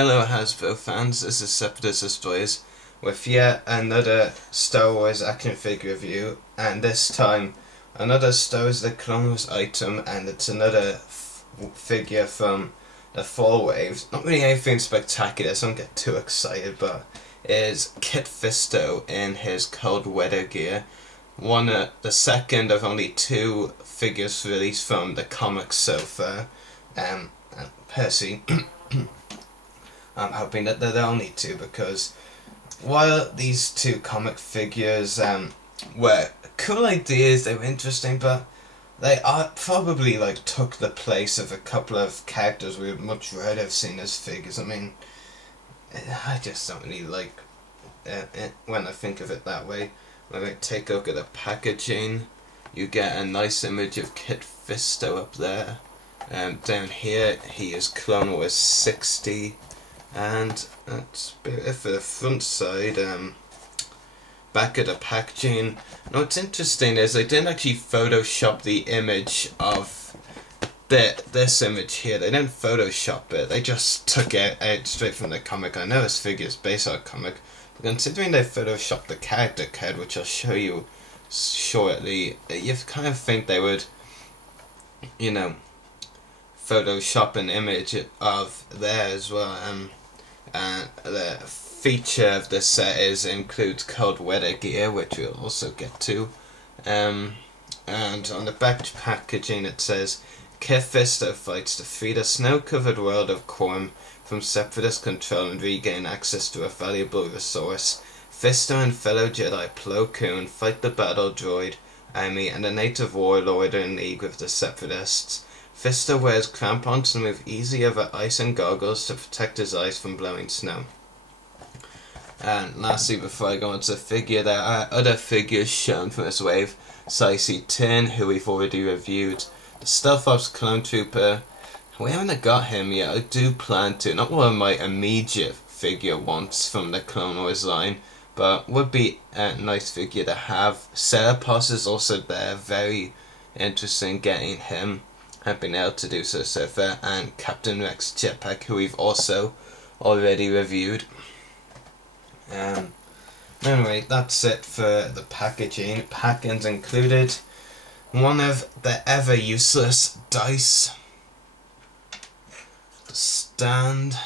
Hello Hasbro fans, this is Separatists Destroyers with yet another Star Wars action figure review, and this time another Star Wars The Clone Wars item, and it's another figure from the Fall Wave. Not really anything spectacular, so don't get too excited, but is Kit Fisto in his cold weather gear. The second of only two figures released from the comics so far. Percy. I'm hoping that they're the only two, because while these two comic figures were cool ideas, they were interesting, but they are probably took the place of a couple of characters we would much rather have seen as figures. I mean, I just don't really like it when I think of it that way. When I take a look at the packaging, you get a nice image of Kit Fisto up there. Down here, he is Clone Wars 60. And that's it for the front side. Back of the packaging. Now what's interesting is they didn't actually Photoshop the image of this image here. They didn't Photoshop it. They just took it out straight from the comic. I know this figure is based on a comic, but considering they Photoshopped the character card, which I'll show you shortly, you kind of think they would, you know, Photoshop an image of there as well. The feature of this set includes cold weather gear, which we'll also get to. And on the back packaging it says, Kit Fisto fights to free the snow-covered world of Corm from Separatist control and regain access to a valuable resource. Fisto and fellow Jedi Plo Koon fight the battle droid army and a native warlord in league with the Separatists. Fisto wears crampons to move easy over ice and goggles to protect his eyes from blowing snow. And lastly, before I go into the figure, there are other figures shown from this wave. Sicey Tin, who we've already reviewed. The Stealth Ops Clone Trooper. We haven't got him yet. I do plan to. Not one of my immediate figure wants from the Clone Wars line, but would be a nice figure to have. Serapos is also there. Very interesting getting him. Have been able to do so far, and Captain Rex Jetpack, who we've also already reviewed. Anyway, that's it for the packaging. Packings included one of the ever useless dice, the stand,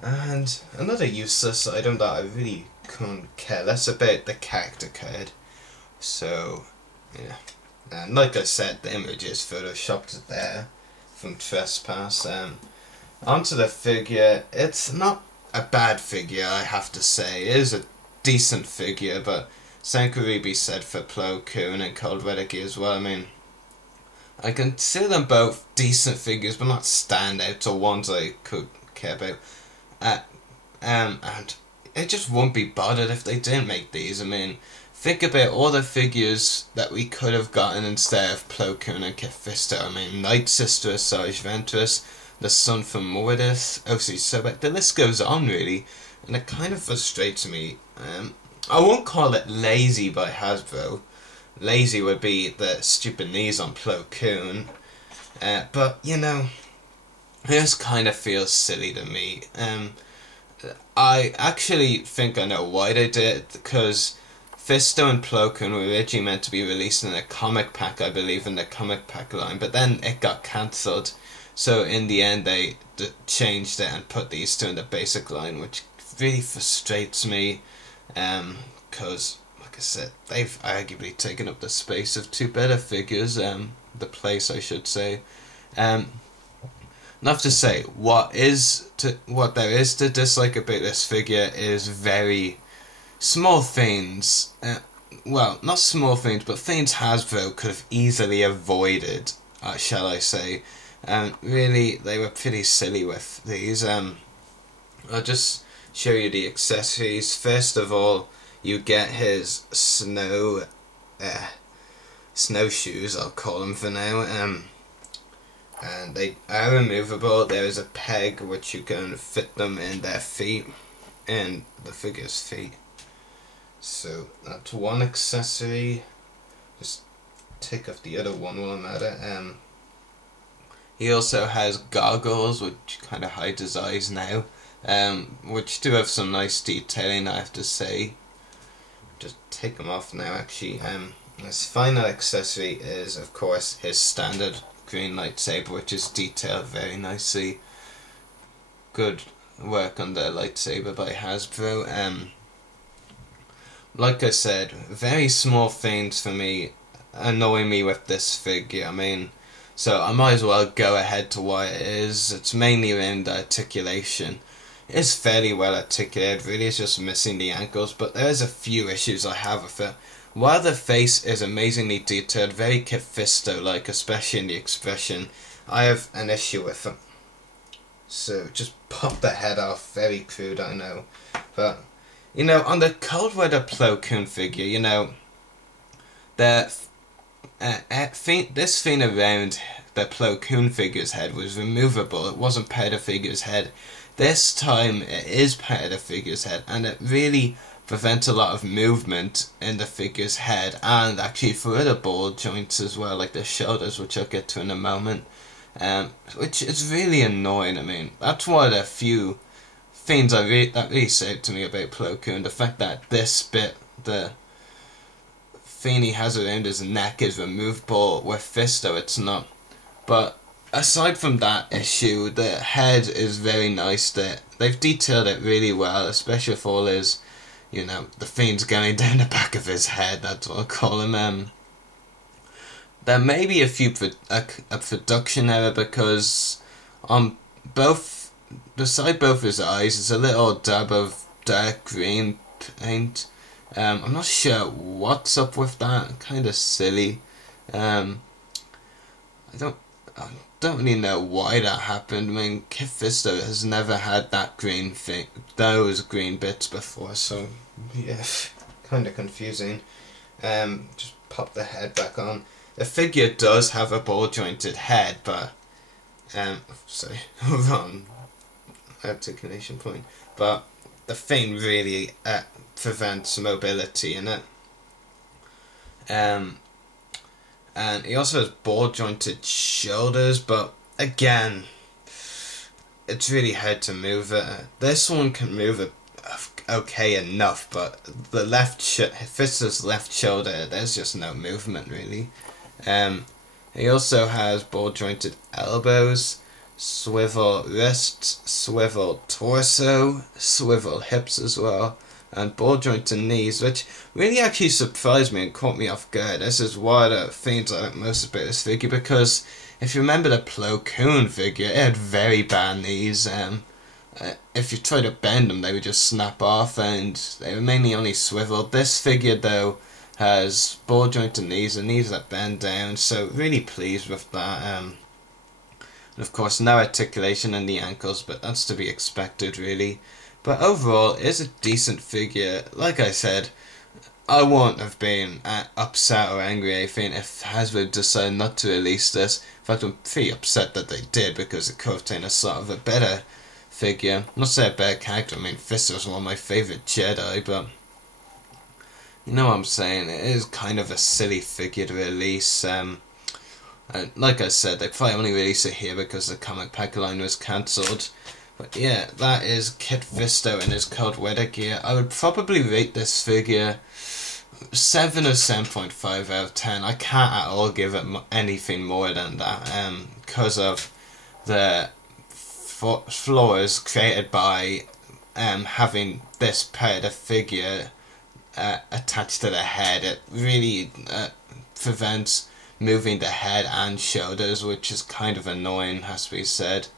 and another useless item that I really couldn't care less about, the character card. So, yeah. And like I said, the image is photoshopped there from Trespass. Onto the figure. It's not a bad figure, I have to say. It is a decent figure, but same could really be said for Plo Koon and Cold Weather Gear as well. I mean, I consider them both decent figures, but not standouts or ones I could care about. And it just won't be bothered if they didn't make these. I mean, think about all the figures that we could have gotten instead of Plo Koon and Kit Fisto. I mean, Night Sister, Asajj Ventress, the Son from Mortis, O.C. Sobek, the list goes on really, and it kind of frustrates me. I won't call it lazy by Hasbro. Lazy would be the stupid knees on Plo Koon, but you know, it just kind of feels silly to me. I actually think I know why they did it, because Fisto and Plo Koon were originally meant to be released in a comic pack, I believe, in the comic pack line, but then it got cancelled. So in the end they changed it and put these two in the basic line, which really frustrates me, because, like I said, they've arguably taken up the space of two better figures, the place I should say. Enough to say, what there is to dislike about this figure is very small things. Well, not small things, but things Hasbro could have easily avoided, shall I say. Really, they were pretty silly with these. I'll just show you the accessories. First of all, you get his snowshoes, I'll call them for now. And they are removable. There is a peg which you can fit them in their feet, in the figure's feet. So that's one accessory. Just take off the other one while I'm at it. He also has goggles which kind of hide his eyes now, which do have some nice detailing, I have to say. Just take them off now actually. His final accessory is of course his standard green lightsaber, which is detailed very nicely. Good work on the lightsaber by Hasbro. Like I said, very small things for me annoy me with this figure. I mean, so I might as well go ahead to what it is. It's mainly around the articulation. It's fairly well articulated, really. It's just missing the ankles, but there is a few issues I have with it. While the face is amazingly detailed, very Kit Fisto-like, especially in the expression, I have an issue with it. So just pop the head off. Very crude, I know, but you know, on the Cold Weather Plo Koon figure, you know, this thing around the Plo Koon figure's head was removable. It wasn't part of the figure's head. This time it is part of the figure's head, and it really prevents a lot of movement in the figure's head, and actually for other ball joints as well, like the shoulders, which I'll get to in a moment. Which is really annoying. I mean, that's one of the few things that really said to me about Plo Koon, the fact that this bit, the thing he has around his neck, is removable. With Fisto it's not. But aside from that issue, the head is very nice. They've detailed it really well, especially with all his, you know, the things going down the back of his head, that's what I call him. There may be a production error because on beside both his eyes is a little dab of dark green paint. I'm not sure what's up with that. Kind of silly. I don't really know why that happened. I mean, Kit Fisto has never had that green thing, those green bits before, so yeah, kind of confusing. Just pop the head back on. The figure does have a ball jointed head, but sorry, wrong articulation point. But the thing really prevents mobility in it. And he also has ball jointed shoulders, but again, it's really hard to move it. This one can move it okay enough, but the Fisto's left shoulder, there's just no movement really. He also has ball jointed elbows, swivel wrists, swivel torso, swivel hips as well, and ball jointed knees, which really actually surprised me and caught me off guard. This is one of the things I like most about this figure, because if you remember the Plo Koon figure, it had very bad knees. If you try to bend them, they would just snap off, and they were mainly only swiveled. This figure though has ball jointed knees and knees that bend down, so really pleased with that. And of course no articulation in the ankles, but that's to be expected really. But overall, it is a decent figure. Like I said, I wouldn't have been upset or angry or anything if Hasbro decided not to release this. In fact, I'm pretty upset that they did, because it could have taken a sort of a better figure. I'm not saying a better character. I mean, Fisto's one of my favourite Jedi, but you know what I'm saying, it is kind of a silly figure to release. Like I said, they probably only released it here because the comic pack line was cancelled. But yeah, that is Kit Fisto in his Cold Weather gear. I would probably rate this figure 7 or 7.5 out of 10. I can't at all give it anything more than that, because of the flaws created by having this part of the figure attached to the head. It really prevents moving the head and shoulders, which is kind of annoying, has to be said.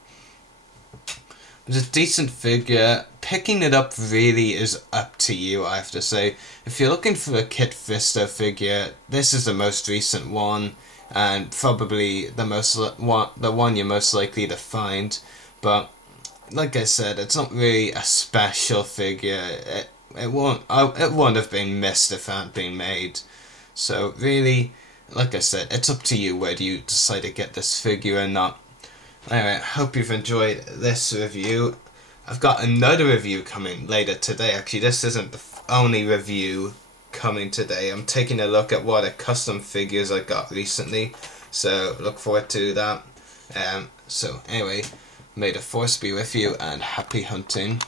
It's a decent figure. Picking it up really is up to you, I have to say. If you're looking for a Kit Fisto figure, this is the most recent one, and probably the one you're most likely to find. But like I said, it's not really a special figure. It won't have been missed if it hadn't been made. So really, like I said, it's up to you whether you decide to get this figure or not. Anyway, I hope you've enjoyed this review. I've got another review coming later today. Actually, this isn't the only review coming today. I'm taking a look at what custom figures I got recently, so look forward to that. So anyway, may the force be with you and happy hunting.